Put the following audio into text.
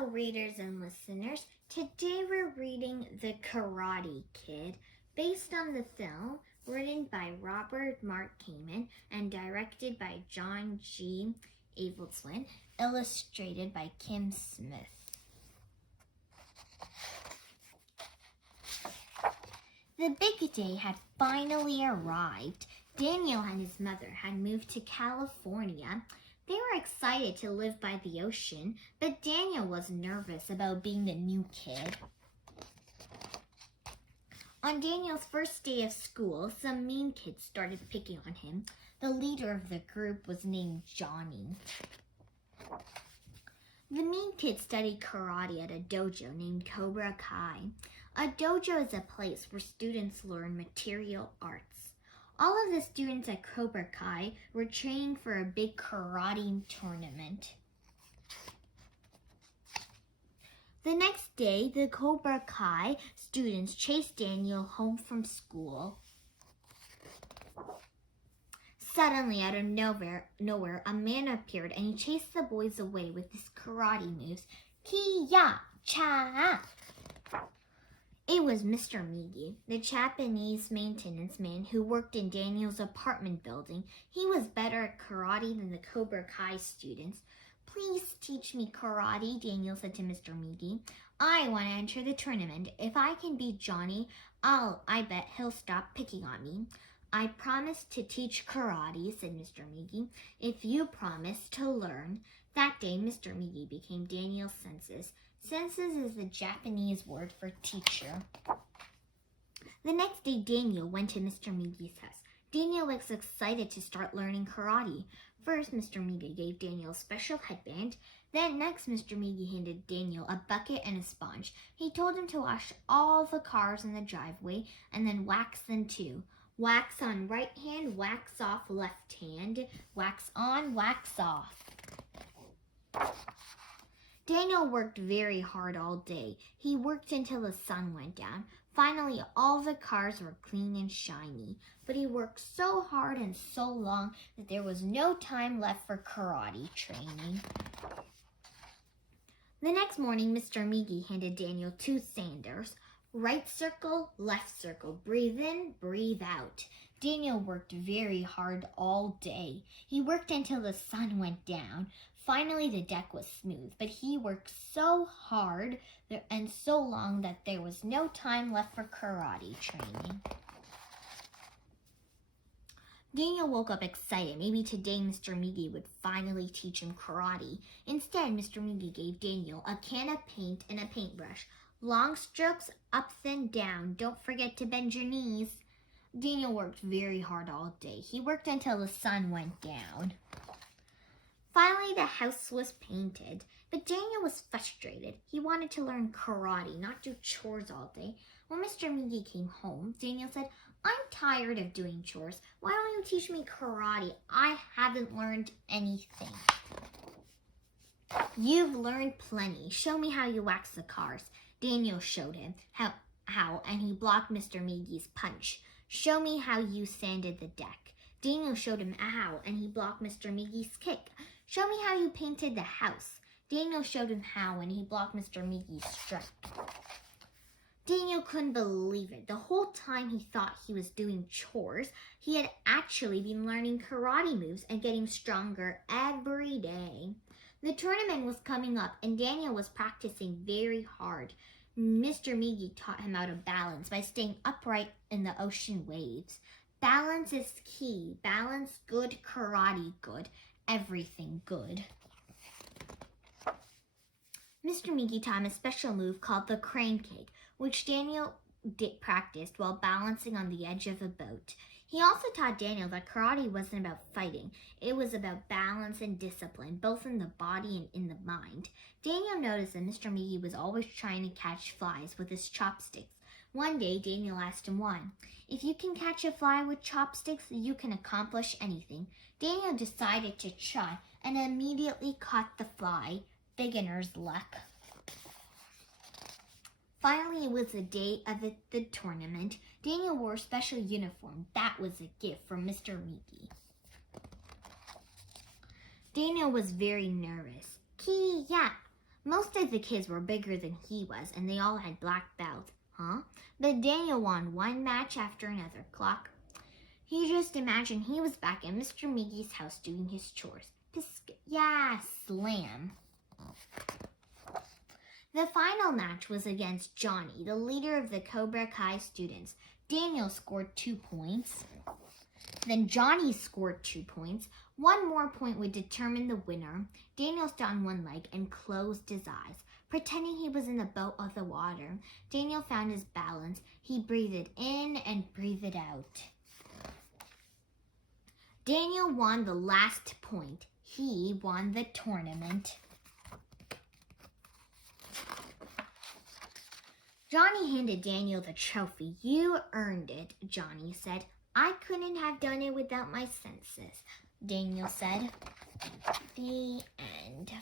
Hello, readers and listeners. Today we're reading The Karate Kid, based on the film written by Robert Mark Kamen and directed by JHON G. AVILDSEN, illustrated by Kim Smith. The big day had finally arrived. Daniel and his mother had moved to California. They were excited to live by the ocean, but Daniel was nervous about being the new kid. On Daniel's first day of school, some mean kids started picking on him. The leader of the group was named Johnny. The mean kids studied karate at a dojo named Cobra Kai. A dojo is a place where students learn martial arts. All of the students at Cobra Kai were training for a big karate tournament. The next day, the Cobra Kai students chased Daniel home from school. Suddenly, out of nowhere, a man appeared and he chased the boys away with his karate moves. Ki-ya-cha! It was Mr. Miyagi, the Japanese maintenance man who worked in Daniel's apartment building. He was better at karate than the Cobra Kai students. Please teach me karate, Daniel said to Mr. Miyagi. I want to enter the tournament. If I can beat Johnny, I bet he'll stop picking on me. I promise to teach karate, said Mr. Miyagi, if you promise to learn. That day, Mr. Miyagi became Daniel's senses. Senses is the Japanese word for teacher. The next day, Daniel went to Mr. Miyagi's house. Daniel was excited to start learning karate. First, Mr. Miyagi gave Daniel a special headband. Then next, Mr. Miyagi handed Daniel a bucket and a sponge. He told him to wash all the cars in the driveway and then wax them too. Wax on right hand, wax off left hand. Wax on, wax off. Daniel worked very hard all day. He worked until the sun went down. Finally, all the cars were clean and shiny. But he worked so hard and so long that there was no time left for karate training. The next morning, Mr. Miyagi handed Daniel 2 sanders. Right circle, left circle. Breathe in, breathe out. Daniel worked very hard all day. He worked until the sun went down. Finally, the deck was smooth, but he worked so hard and so long that there was no time left for karate training. Daniel woke up excited. Maybe today Mr. Miyagi would finally teach him karate. Instead, Mr. Miyagi gave Daniel a can of paint and a paintbrush. Long strokes, up and down. Don't forget to bend your knees. Daniel worked very hard all day. He worked until the sun went down. Finally, the house was painted, but Daniel was frustrated. He wanted to learn karate, not do chores all day. When Mr. Miyagi came home, Daniel said, I'm tired of doing chores. Why don't you teach me karate? I haven't learned anything. You've learned plenty. Show me how you wax the cars. Daniel showed him how, and he blocked Mr. Miyagi's punch. Show me how you sanded the deck. Daniel showed him how, and he blocked Mr. Miyagi's kick. Show me how you painted the house. Daniel showed him how, and he blocked Mr. Miyagi's strike. Daniel couldn't believe it. The whole time he thought he was doing chores, he had actually been learning karate moves and getting stronger every day. The tournament was coming up, and Daniel was practicing very hard. Mr. Miyagi taught him how to balance by staying upright in the ocean waves. Balance is key. Balance good, karate good. Everything good. Mr. Miyagi taught him a special move called the crane kick, which Daniel practiced while balancing on the edge of a boat. He also taught Daniel that karate wasn't about fighting. It was about balance and discipline, both in the body and in the mind. Daniel noticed that Mr. Miyagi was always trying to catch flies with his chopsticks. One day, Daniel asked him why. If you can catch a fly with chopsticks, you can accomplish anything. Daniel decided to try and immediately caught the fly. Beginner's luck. Finally, it was the day of the tournament. Daniel wore a special uniform. That was a gift from Mr. Miyagi. Daniel was very nervous. Ki-ya! Most of the kids were bigger than he was, and they all had black belts. Huh? But Daniel won one match after another. Clock. He just imagined he was back in Mr. Miggy's house doing his chores. Pisk. Yeah, slam. The final match was against Johnny, the leader of the Cobra Kai students. Daniel scored 2 points. Then Johnny scored 2 points. One more point would determine the winner. Daniel stood on one leg and closed his eyes, pretending he was in the boat of the water. Daniel found his balance. He breathed in and breathed out. Daniel won the last point. He won the tournament. Johnny handed Daniel the trophy. You earned it, Johnny said. I couldn't have done it without my senses, Daniel said. The end.